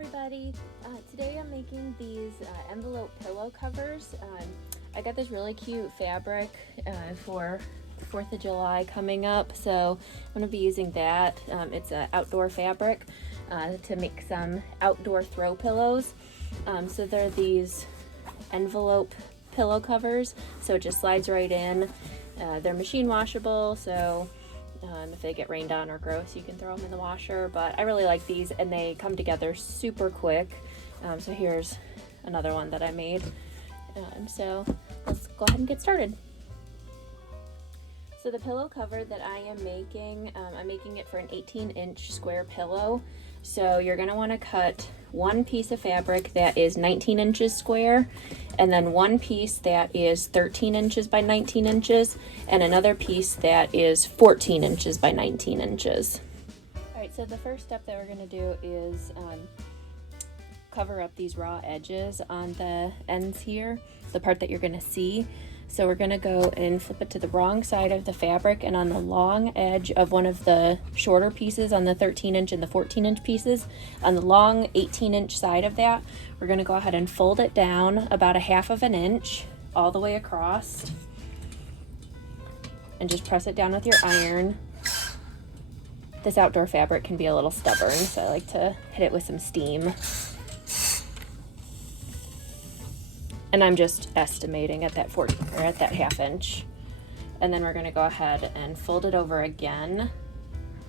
everybody. Today I'm making these envelope pillow covers. I got this really cute fabric for 4th of July coming up, so I'm going to be using that. It's an outdoor fabric to make some outdoor throw pillows. So they're these envelope pillow covers, so it just slides right in. They're machine washable, so if they get rained on or gross, you can throw them in the washer, but I really like these and they come together super quick. So here's another one that I made. So let's go ahead and get started. So the pillow cover that I am making, I'm making it for an 18-inch square pillow. So you're going to want to cut one piece of fabric that is 19 inches square, and then one piece that is 13 inches by 19 inches, and another piece that is 14 inches by 19 inches. Alright, so the first step that we're going to do is cover up these raw edges on the ends here, the part that you're going to see. So we're going to go and flip it to the wrong side of the fabric, and on the long edge of one of the shorter pieces, on the 13-inch and the 14-inch pieces, on the long 18-inch side of that, we're going to go ahead and fold it down about 1/2 of an inch all the way across and just press it down with your iron. This outdoor fabric can be a little stubborn, so I like to hit it with some steam. And I'm just estimating at that 1/2 inch. And then we're going to go ahead and fold it over again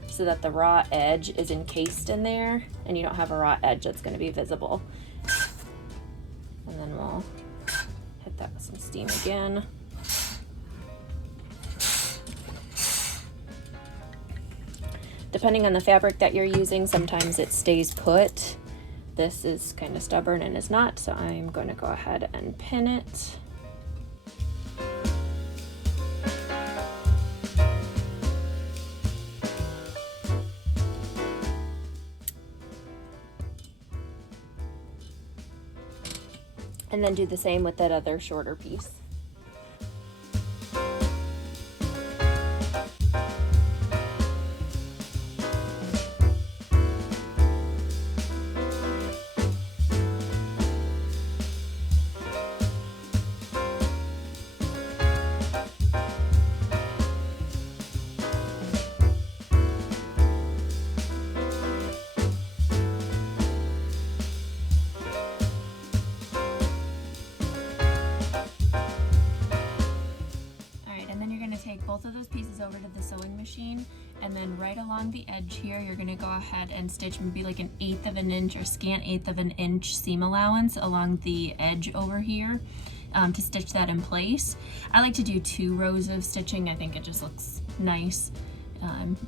so that the raw edge is encased in there and you don't have a raw edge that's going to be visible. And then we'll hit that with some steam again. Depending on the fabric that you're using, sometimes it stays put. This is kind of stubborn and is not, so I'm going to go ahead and pin it. And then do the same with that other shorter piece. Take both of those pieces over to the sewing machine, and then right along the edge here you're going to go ahead and stitch maybe like 1/8 of an inch or scant 1/8 of an inch seam allowance along the edge over here to stitch that in place. I like to do 2 rows of stitching. I think it just looks nice.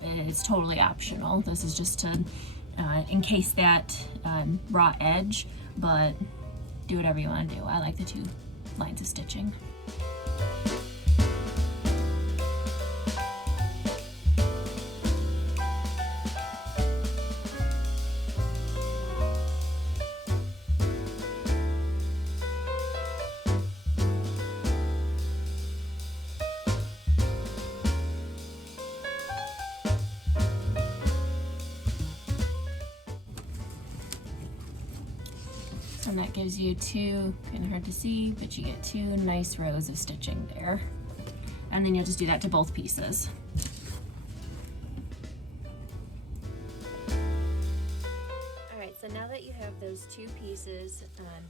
It's totally optional. This is just to encase that raw edge, but do whatever you want to do. I like the 2 lines of stitching. And that gives you 2, kind of hard to see, but you get 2 nice rows of stitching there. And then you'll just do that to both pieces. Alright, so now that you have those 2 pieces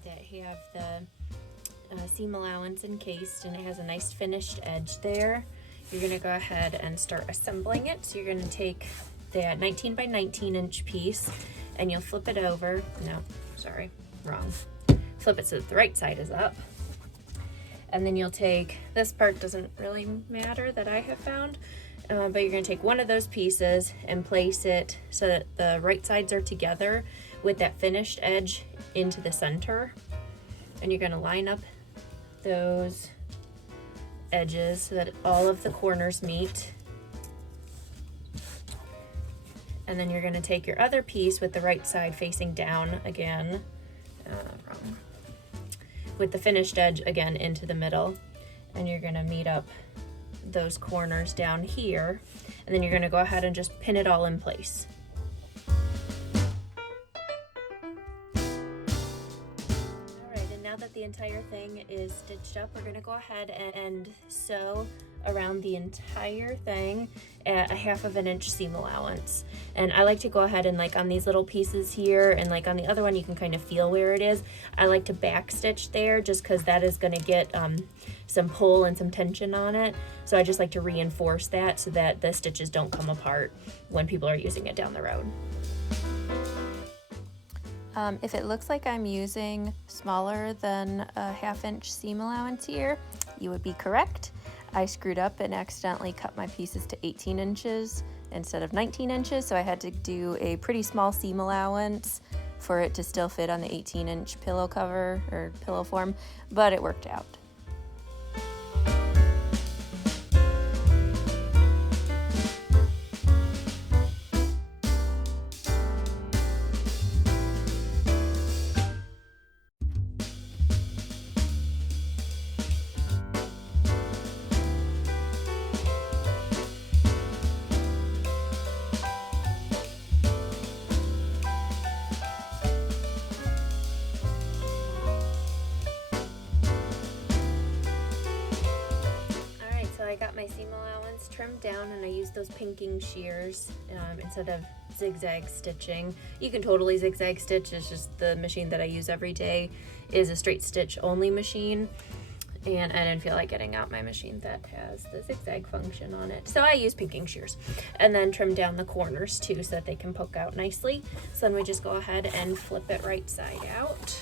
that have the seam allowance encased and it has a nice finished edge there, you're going to go ahead and start assembling it. So you're going to take that 19 by 19 inch piece and you'll flip it over. No, sorry. Wrong. Flip it so that the right side is up. And then you'll take, this part doesn't really matter that I have found, but you're going to take one of those pieces and place it so that the right sides are together with that finished edge into the center. And you're going to line up those edges so that all of the corners meet. And then you're going to take your other piece with the right side facing down again, with the finished edge again into the middle, and you're going to meet up those corners down here, and then you're going to go ahead and just pin it all in place. that the entire thing is stitched up, we're gonna go ahead and sew around the entire thing at a 1/2 inch seam allowance. And I like to go ahead and, like, on these little pieces here and like on the other one, you can kind of feel where it is. I like to back stitch there just because that is going to get some pull and some tension on it. So I just like to reinforce that so that the stitches don't come apart when people are using it down the road. If it looks like I'm using smaller than a 1/2 inch seam allowance here, you would be correct. I screwed up and accidentally cut my pieces to 18 inches instead of 19 inches, so I had to do a pretty small seam allowance for it to still fit on the 18-inch pillow cover or pillow form, but it worked out. I got my seam allowance trimmed down and I used those pinking shears instead of zigzag stitching. You can totally zigzag stitch, it's just the machine that I use every day is a straight stitch only machine, and I didn't feel like getting out my machine that has the zigzag function on it. So I use pinking shears and then trim down the corners too so that they can poke out nicely. So then we just go ahead and flip it right side out.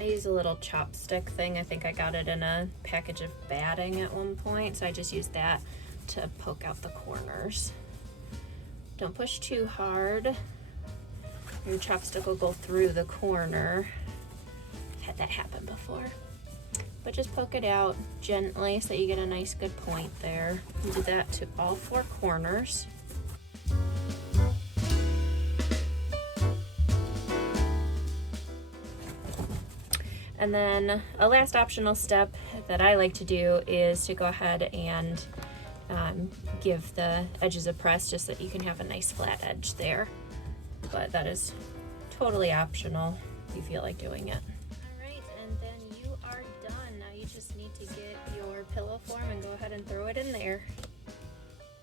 I use a little chopstick thing. I think I got it in a package of batting at one point, so I just used that to poke out the corners. Don't push too hard. Your chopstick will go through the corner. I've had that happen before. But just poke it out gently so that you get a nice good point there. You do that to all 4 corners. And then a last optional step that I like to do is to go ahead and give the edges a press just so that you can have a nice flat edge there. But that is totally optional if you feel like doing it. All right, and then you are done. Now you just need to get your pillow form and go ahead and throw it in there.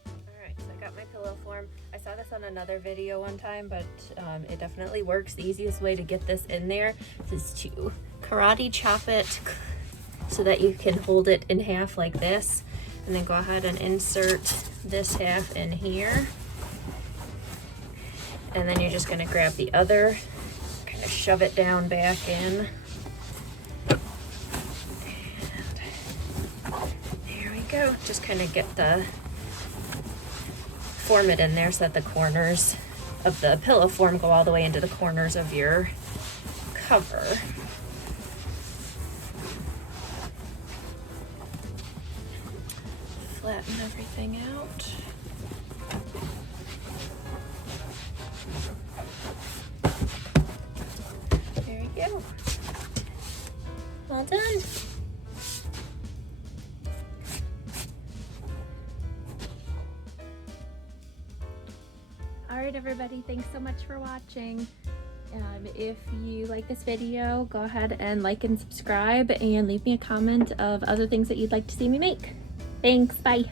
So I got my pillow form. I saw this on another video one time, but it definitely works. The easiest way to get this in there is to karate chop it so that you can hold it in half like this, and then go ahead and insert this half in here. And then you're just going to grab the other, kind of shove it down back in. And there we go. Just kind of get the form it in there so that the corners of the pillow form go all the way into the corners of your cover. Flatten everything out. There we go. All done. Alright everybody, thanks so much for watching. If you like this video, go ahead and like and subscribe and leave me a comment of other things that you'd like to see me make. Thanks, bye!